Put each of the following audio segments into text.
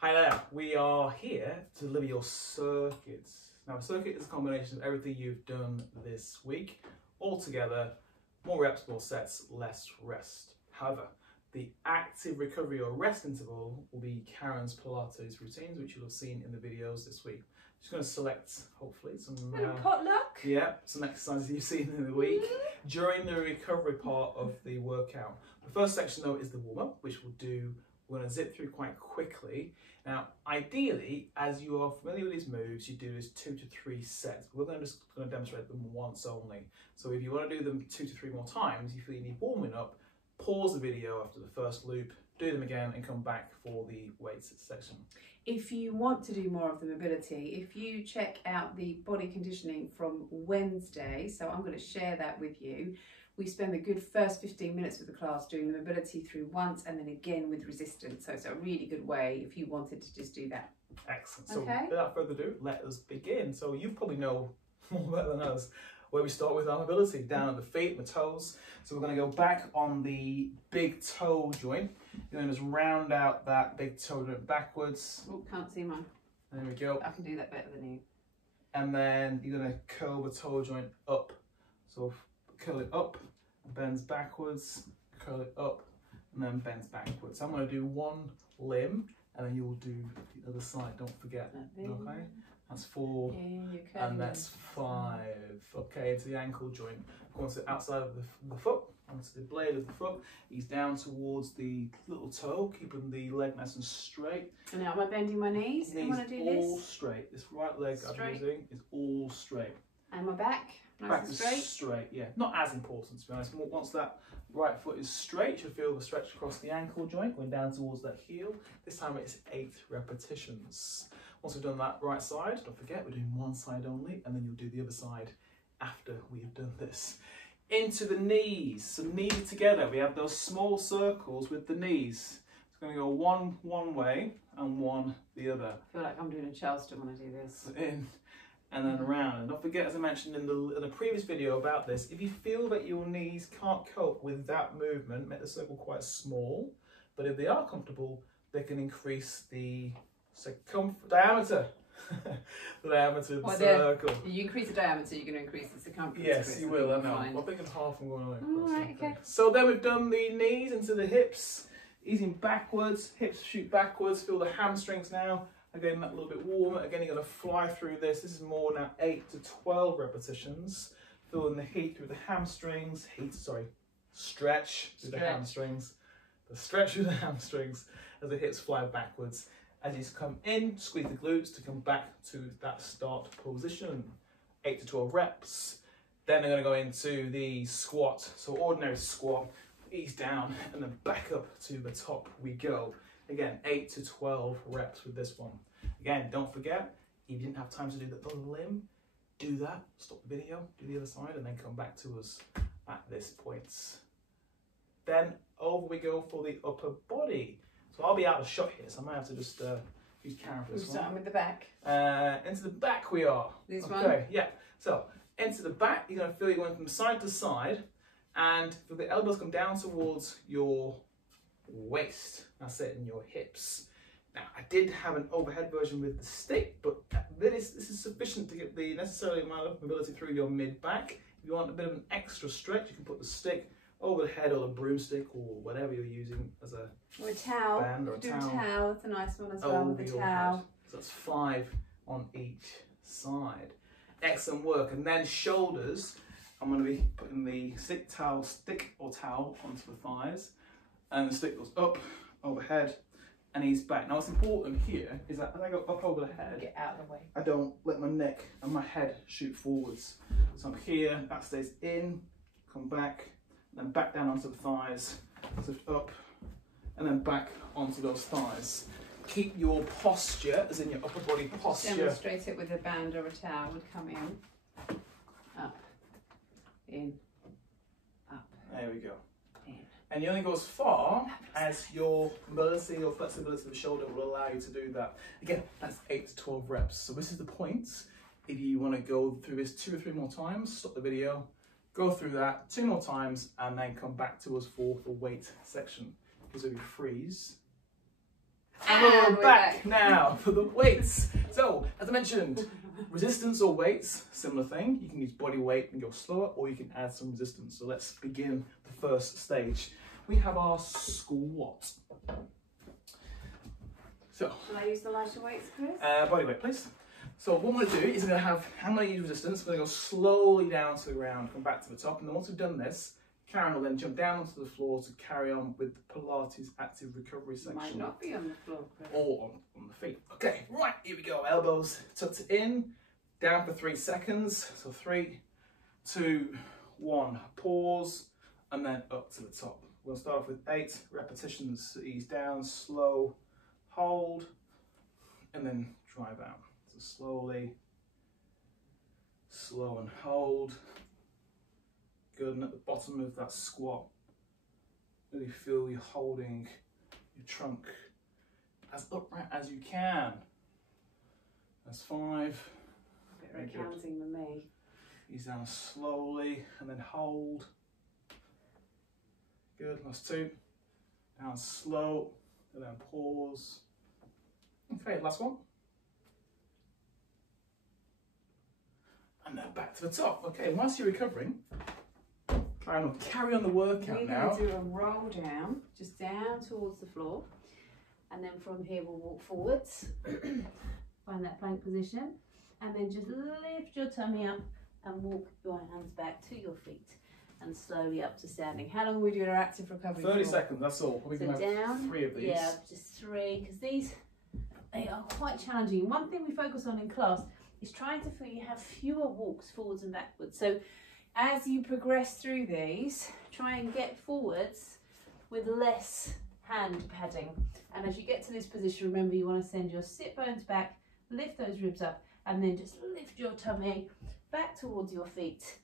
Hi there, we are here to deliver your circuits. Now a circuit is a combination of everything you've done this week, all together, more reps, more sets, less rest. However, the active recovery or rest interval will be Karen's Pilates routines, which you'll have seen in the videos this week. Just going to select, hopefully, some potluck. Yeah, some exercises you've seen in the week during the recovery part of the workout. The first section though is the warm-up, which we're going to zip through quite quickly. Now, ideally, as you are familiar with these moves, you do this 2 to 3 sets. We're just going to demonstrate them once only. So if you want to do them 2 to 3 more times, you feel you need warming up, pause the video after the first loop, do them again and come back for the weights section. If you want to do more of the mobility, if you check out the body conditioning from Wednesday, so I'm going to share that with you. We spend the good first 15 minutes with the class doing the mobility through once and then again with resistance. So it's a really good way if you wanted to just do that. Excellent. So without further ado, let us begin. So you probably know more better than us where we start with our mobility. Down at the feet, the toes. So we're going to go back on the big toe joint. You're going to just round out that big toe joint backwards. Oh, can't see mine. There we go. I can do that better than you. And then you're going to curl the toe joint up. So curl it up, bends backwards, curl it up, and then bends backwards. I'm going to do one limb, and then you'll do the other side, don't forget. Okay? That's 4, and that's 5. Okay, into the ankle joint. Go to the outside of the foot, onto the blade of the foot. He's down towards the little toe, keeping the leg nice and straight. And now am I bending my knees? I want to do this. All straight. This right leg I'm using is all straight. And my back? Back is straight, yeah. Not as important to be honest. Once that right foot is straight, you'll feel the stretch across the ankle joint, going down towards that heel. This time it's 8 repetitions. Once we've done that right side, don't forget we're doing one side only, and then you'll do the other side after we've done this. Into the knees, so knees together. We have those small circles with the knees. It's going to go one way and one the other. I feel like I'm doing a Charleston when I do this. In and then around. And don't forget, as I mentioned in the previous video about this, if you feel that your knees can't cope with that movement, make the circle quite small. But if they are comfortable, they can increase the diameter. The diameter of the circle. You increase the diameter, you're going to increase the circumference. Yes, you will, I know. I'm thinking half I'm going away. Alright, okay. So then we've done the knees into the hips, easing backwards, hips shoot backwards, feel the hamstrings now. Again, that little bit warmer. Again, you're going to fly through this. This is more now 8 to 12 repetitions. Feeling the heat through the hamstrings. Stretch through the hamstrings. The stretch through the hamstrings as the hips fly backwards. As you come in, squeeze the glutes to come back to that start position. 8 to 12 reps. Then they're going to go into the squat. So ordinary squat, ease down and then back up to the top we go. Again, 8 to 12 reps with this one. Again, don't forget, if you didn't have time to do the other limb, do that, stop the video, do the other side, and then come back to us at this point. Then over we go for the upper body. So I'll be out of shot here, so I might have to just use Karen for this one. Starting with the back. Into the back we are. This one? Okay, yeah. So, into the back, you're going to feel you're going from side to side, and feel the elbows come down towards your waist. That's it, and your hips. Now, I did have an overhead version with the stick, but this is sufficient to get the necessary amount of mobility through your mid-back. If you want a bit of an extra stretch, you can put the stick over the head or the broomstick or whatever you're using as a towel. band or a towel. Towel, that's a nice one as well with the towel. So that's 5 on each side. Excellent work. And then shoulders, I'm going to be putting the stick or towel onto the thighs, and the stick goes up, overhead, and ease back. Now what's important here is that as I go up over the head, get out of the way. I don't let my neck and my head shoot forwards. So I'm here, that stays in, come back, and then back down onto the thighs, lift up, and then back onto those thighs. Keep your posture, as in your upper body posture. Just demonstrate it with a band or a towel. Would come in, up, in, up. There we go. In. And you only go as far as your mobility or flexibility of the shoulder will allow you to do that. Again, that's 8 to 12 reps. So this is the point. If you want to go through this 2 or 3 more times, stop the video, go through that 2 more times, and then come back to us for the weight section. Because if you freeze, And we're back now for the weights. So, as I mentioned, resistance or weights, similar thing. You can use body weight and go slower, or you can add some resistance. So let's begin the first stage. We have our squat. So, shall I use the lighter weights, Chris? Body weight, please. So what I'm going to do is I'm going to use resistance. I'm going to go slowly down to the ground, come back to the top, and then once we've done this, Karen will then jump down onto the floor to carry on with the Pilates active recovery section. Might not be on the floor, Chris. Or on the feet. Okay, right, here we go. Elbows tucked in, down for 3 seconds. So 3, 2, 1, pause, and then up to the top. We'll start off with 8 repetitions. So ease down, slow, hold, and then drive out. So slowly, slow and hold. Good, and at the bottom of that squat, really feel you're holding your trunk as upright as you can. That's 5. A bit recounting than me. Ease down slowly and then hold. Good, that's 2. Down slow and then pause. Okay, last one. And then back to the top. Okay, whilst you're recovering, carry on the workout now. We're going to do a roll down, just down towards the floor. And then from here we'll walk forwards. Find that plank position. And then just lift your tummy up and walk your hands back to your feet. And slowly up to standing. How long are we doing our active recovery 30 for? seconds, that's all. Probably So gonna have down, 3 of these. Yeah, just 3, because they are quite challenging. One thing we focus on in class is trying to feel you have fewer walks forwards and backwards. So as you progress through these, try and get forwards with less hand padding. And as you get to this position, remember you want to send your sit bones back, lift those ribs up, and then just lift your tummy back towards your feet,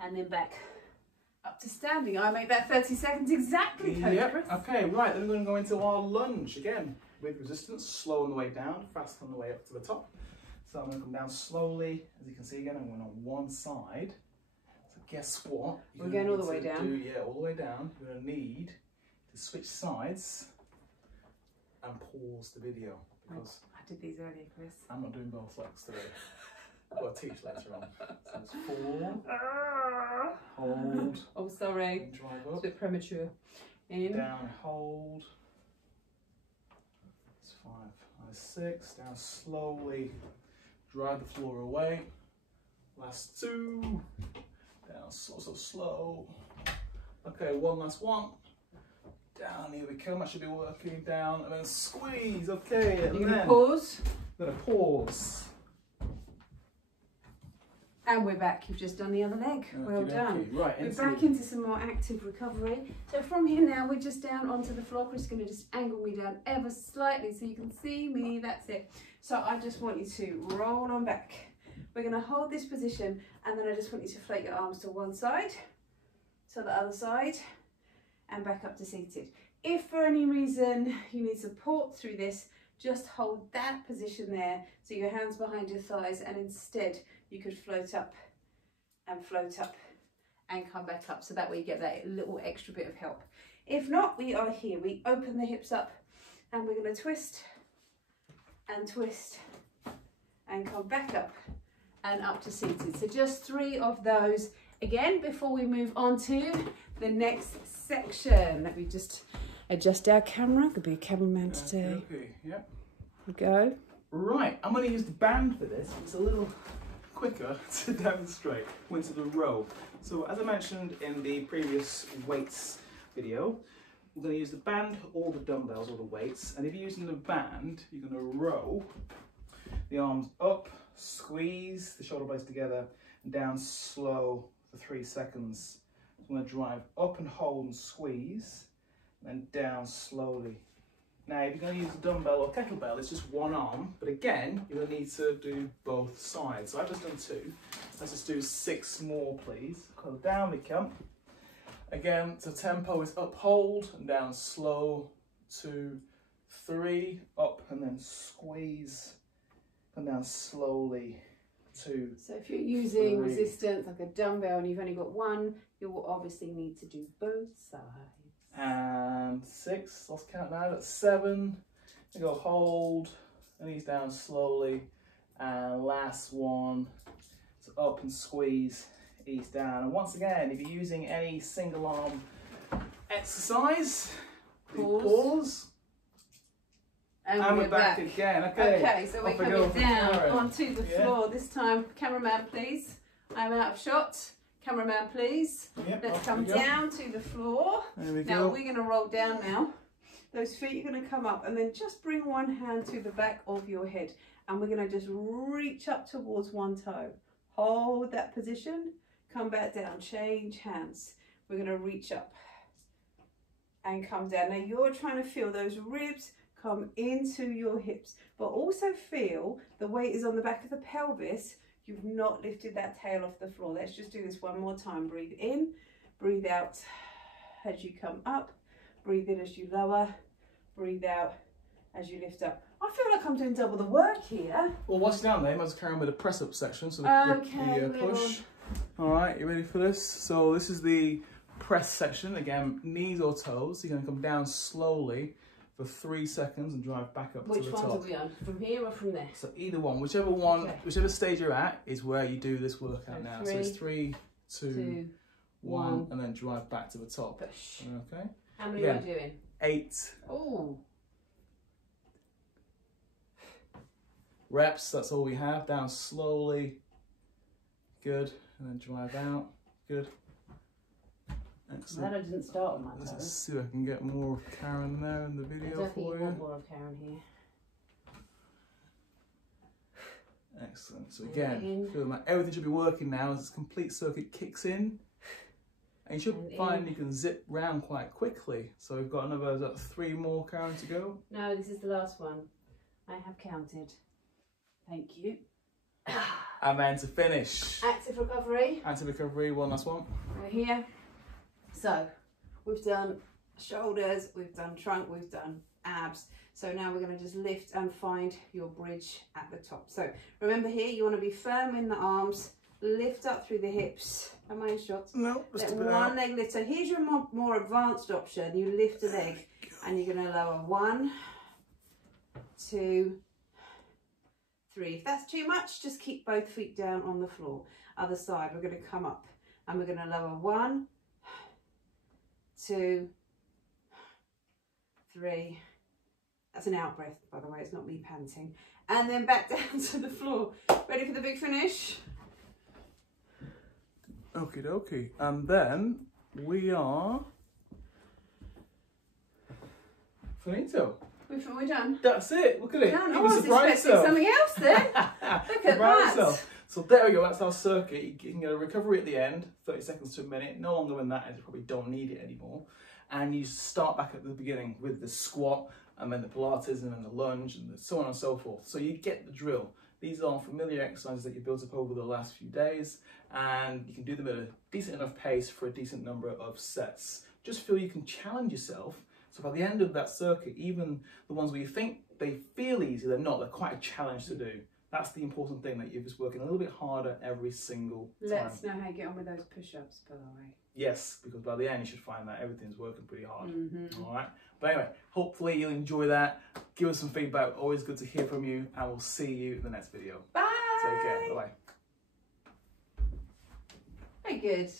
and then back up to standing. I make that 30 seconds exactly, Coach Yep. Chris. Okay, right, then we're going to go into our lunge again with resistance, slow on the way down, fast on the way up to the top. So I'm going to come down slowly, as you can see again, I'm going on one side. So guess what? We're going all the way down. Yeah, all the way down. You're going to need to switch sides and pause the video, because I did these earlier, Chris. I'm not doing both legs today. I've got to teach later on. So it's 4, hold, Oh, sorry. and drive It's a up, bit premature. In. down, hold. It's 5, 6, down slowly, drive the floor away. Last 2, down so slow. Okay, one last one. Down, here we come. I should be working down and then squeeze. Okay, and You're going to then pause. I'm going to pause. And we're back. You've just done the other leg. Well done. Right, We're back into some more active recovery. So from here now, we're just down onto the floor. Chris is going to just angle me down ever slightly so you can see me. That's it. So I just want you to roll on back. We're going to hold this position, and then I just want you to float your arms to one side, to the other side, and back up to seated. If for any reason you need support through this, just hold that position there, so your hands behind your thighs, and instead you could float up and come back up, so that way you get that little extra bit of help. If not, we are here. We open the hips up, and we're going to twist and come back up and up to seated. So just 3 of those again before we move on to the next section. Let me just adjust our camera. Could be a cameraman today. Okay, yep. We go. Right, I'm going to use the band for this. It's a little quicker to demonstrate. Go into the row. So as I mentioned in the previous weights video, we're going to use the band or the dumbbells or the weights. And if you're using the band, you're going to row the arms up, squeeze the shoulder blades together, and down slow for 3 seconds. So I'm going to drive up and hold and squeeze, and then down slowly. Now, if you're going to use a dumbbell or kettlebell, it's just one arm, but again, you're going to need to do both sides. So I've just done 2. Let's just do 6 more, please. So down we come. Again, so tempo is up, hold, and down slow, 2, 3, up, and then squeeze, and down slowly, 2. So if you're using 3. resistance like a dumbbell and you've only got one, you will obviously need to do both sides. And 6, lost count now, that's 7, You go hold, knees down slowly, and last one, so up and squeeze, ease down. And once again, if you're using any single arm exercise, pause. And we're back again. Okay, so we're coming down onto the floor. This time, cameraman, please. I'm out of shot. Cameraman, please. Yep, let's come down to the floor. There we now go. We're going to roll down now. Those feet are going to come up, and then just bring one hand to the back of your head, and we're going to just reach up towards one toe. Hold that position. Come back down. Change hands. We're going to reach up and come down. Now you're trying to feel those ribs come into your hips, but also feel the weight is on the back of the pelvis. You've not lifted that tail off the floor. Let's just do this one more time. Breathe in, breathe out as you come up, breathe in as you lower, breathe out as you lift up. I feel like I'm doing double the work here. Well, watch down there. Let's carry on with the press up section. So okay, the push. All right, you ready for this? So this is the press section. Again, knees or toes. You're going to come down slowly for 3 seconds and drive back up to the top. Which ones are we on? From here or from there? So either one, whichever one, whichever stage you're at is where you do this workout now. So it's 3, 2, 1, and then drive back to the top. Push. Okay. How many are we doing? 8. Oh. Reps, that's all we have. Down slowly. Good. And then drive out. Good. Excellent. Glad I didn't start on my toes. Let's see if I can get more of Karen there in the video for you. Want more of Karen here. Excellent. So again, feel like everything should be working now as this complete circuit kicks in. And you should find you can zip round quite quickly. So we've got another 3 more, Karen, to go. No, this is the last one. I have counted. Thank you. And then to finish. Active recovery. Active recovery, one last one. We're here. So we've done shoulders, we've done trunk, we've done abs. So now we're going to just lift and find your bridge at the top. So remember here, you want to be firm in the arms, lift up through the hips. Am I in shot? No, just let a bit one out. leg lift. So here's your more advanced option. You lift a leg and you're going to lower 1, 2, 3. If that's too much, just keep both feet down on the floor. Other side, we're going to come up and we're going to lower 1, 2, 3. That's an out breath, by the way, it's not me panting. And then back down to the floor. Ready for the big finish? Okie dokie. And then we are finito. We're done. That's it. Look at it. Done. You I can was surprise expecting yourself. something else then. Look at that. So there we go, that's our circuit. You can get a recovery at the end, 30 seconds to a minute, no longer than that, as you probably don't need it anymore. And you start back at the beginning with the squat, and then the Pilates, and then the lunge, and so on and so forth. So you get the drill. These are familiar exercises that you built up over the last few days, and you can do them at a decent enough pace for a decent number of sets. Just feel you can challenge yourself. So by the end of that circuit, even the ones where you think they feel easy, they're not, they're quite a challenge to do. That's the important thing, that you're just working a little bit harder every single time. Let's know how you get on with those push-ups, by the way. Yes, because by the end you should find that everything's working pretty hard. All right. But anyway, hopefully you'll enjoy that. Give us some feedback. Always good to hear from you, and we'll see you in the next video. Bye. Take care. Bye-bye. Very good.